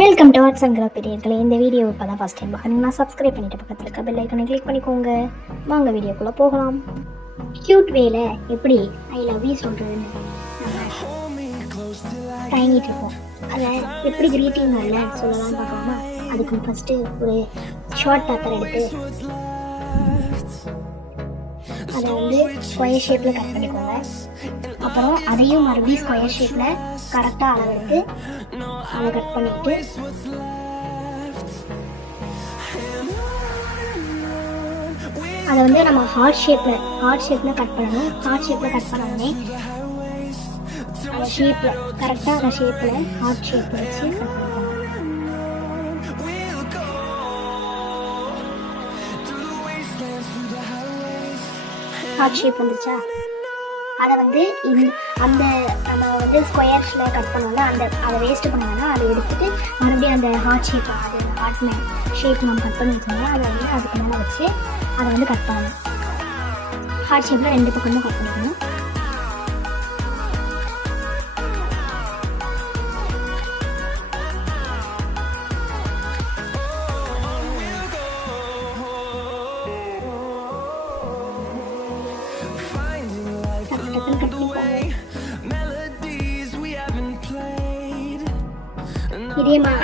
Welcome to arts and craft பெரியர்களே. இந்த video இப்போ தான் ஃபஸ்ட் டைம் பார்க்கணும்னா சப்ஸ்கிரைப் பண்ணிட்டு பக்கத்தில் இருக்க பெல் ஐக்கனை கிளிக் பண்ணிக்கோங்க. வாங்க வீடியோக்குள்ளே போகலாம். க்யூட் வேல எப்படி ஐ லவ் யூ சொல்கிறதுன்னு நம்ம தயங்கிட்டு இருப்போம். அதை எப்படி கிரீட்டிங் வரல சொல்லலாம் பார்க்கலாமா? அதுக்கு ஃபஸ்ட்டு ஒரு ஷார்ட் பேப்பர் எடுத்து அதை வந்து ஸ்கொயர் ஷேப்பில் கட் பண்ணிக்கோங்க. அப்புறம் அதையும் மறுபடியும் ஸ்கொயர் ஷேப்பில் கரெக்டாக அளவெடுத்து அதை கட் பண்ணிவிட்டு அதை வந்து நம்ம ஹார்ட் ஷேப்பில் கட் பண்ணணும். ஹார்ட் ஷேப்பில் கட் பண்ணோடனே அந்த ஷேப்பில் கரெக்டாக அந்த ஷேப்பில் ஹார்ட் ஷேப்பில் வச்சு கட் பண்ணிக்கோங்க. ஹார்ட் ஷேப் வந்துச்சா? அதை வந்து அந்த நம்ம வந்து ஸ்கொயர்ஸில் கட் பண்ணோம்ல, அதை வேஸ்ட்டு பண்ணோம்னா அதை எடுத்துகிட்டு மறுபடியும் அந்த ஹார்ட் ஷேப், அது ஹார்ட் ஷேப் நம்ம கட் பண்ணி வச்சோம்னா அதை வந்து அதுக்கு மேலே வச்சு அதை வந்து கட் பண்ணணும். ஹார்ட் ஷேப்பில் 2 பக்கமும் கட் பண்ணிக்கணும்.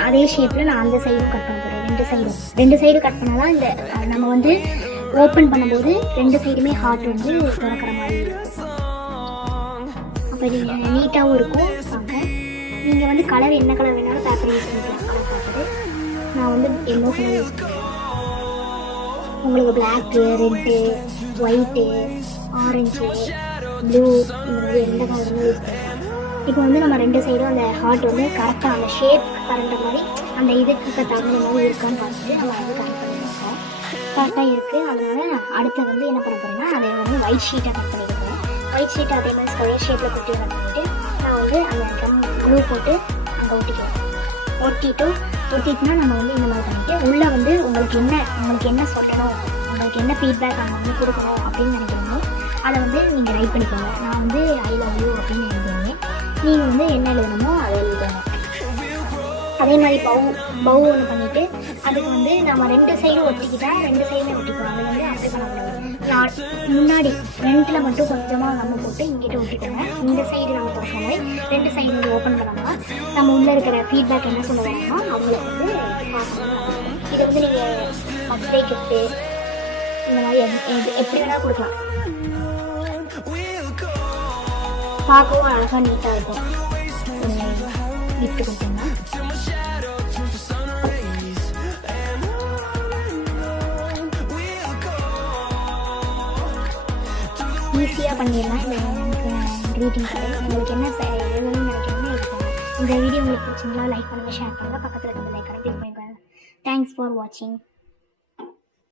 அதே ஷேப்பில் நான் அந்த சைடும் கட் பண்ண போகிறேன். ரெண்டு சைடு கட் பண்ணால் தான் இந்த நம்ம வந்து ஓப்பன் பண்ணும்போது 2 சைடுமே ஹார்ட் வந்து திறக்கிற மாதிரி இருக்கும். அப்போ இது நீட்டாகவும் இருக்கும் பார்க்க. நீங்கள் வந்து கலர் என்ன கலர் வேணாலும் பேப்பர் யூஸ் பண்ணிக்கலாம். கலர் பேப்பரு நான் வந்து எல்லோ கலர் யூஸ் பண்ணுறேன். உங்களுக்கு black, red, white, orange, blue இந்த மாதிரி எந்த கலருமே யூஸ் பண்ணலாம். இப்போ வந்து நம்ம 2 சைடும் அந்த ஹார்ட் வந்து கரெக்டாக அந்த ஷேப் கரெக்டாக மாதிரி அந்த இதுக்கு தகுந்த மாதிரி இருக்கான்னு பார்த்துட்டு நம்ம வந்து கரெக்ட் பண்ணியிருக்கோம். கரெக்டாக இருக்குது. அதனால அடுத்து வந்து என்ன பண்ண போகிறேன்னா அதை வந்து ஒயிட் ஷீட்டாக கட் பண்ணிக்கிறேன். ஒயிட் ஷீட்டை அதே மாதிரி ஸ்கொயர் ஷேப்பில் குட்டி கட் பண்ணிவிட்டு நான் வந்து அந்த க்ளூ போட்டு அங்கே ஒட்டிட்டுனா நம்ம வந்து இந்த மாதிரி பண்ணிவிட்டு உள்ளே வந்து உங்களுக்கு என்ன சொல்லணும், உங்களுக்கு என்ன ஃபீட்பேக் அங்கே வந்து கொடுக்கணும் அப்படின்னு நினைக்கிறோமோ அதை வந்து நீங்கள் ரைட் பண்ணிக்கோங்க. நான் வந்து ஐ லவ் யூ அப்படின்னு எழுதுவேன். நீங்கள் வந்து என்ன எழுதணுமோ அதை எழுதுவாங்க. அதே மாதிரி பவு ஒன்று பண்ணிவிட்டு அதுக்கு வந்து நம்ம 2 சைடும் ஒட்டிக்கிட்டா 2 சைடுமே ஒட்டிக்குவோம். அது வந்து அப்படி பண்ணக்கூடாது. முன்னாடி ஃப்ரண்ட்டில் மட்டும் கொஞ்சமாக நம்ம போட்டு இங்கிட்ட ஒட்டிக்கோங்க. இந்த சைடு நம்ம திறக்கிற மாதிரி 2 சைடு வந்து ஓப்பன் பண்ணோம்னா நம்ம உள்ளே இருக்கிற ஃபீட்பேக் என்ன சொல்ல வேணுமோ அவங்களுக்கு வந்து பார்க்கணும். இதை வந்து நீங்கள் பர்த்டே கிஃப்ட்டு இந்த மாதிரி எப்படி வேணால் கொடுக்கலாம். பார்க்கவும் அழகாக நீட்டாக இருக்கும். கிஃப்ட் கொடுத்தீங்கன்னா ஈஸியாக பண்ணிடலாம். இந்த க்ரீட்டிங் கார்டு உங்களுக்கு என்ன எழுதணும்னு நினைக்கிறீங்களோ எழுதிக்கோங்க. இந்த வீடியோ உங்களுக்கு பிடிச்சிங்களா லைக் பண்ணுங்கள், ஷேர் பண்ணுங்கள், பக்கத்தில் இருக்க பெல் ஐகானை கிளிக் பண்ணிக்கோங்க. தேங்க்ஸ் ஃபார் வாட்சிங்.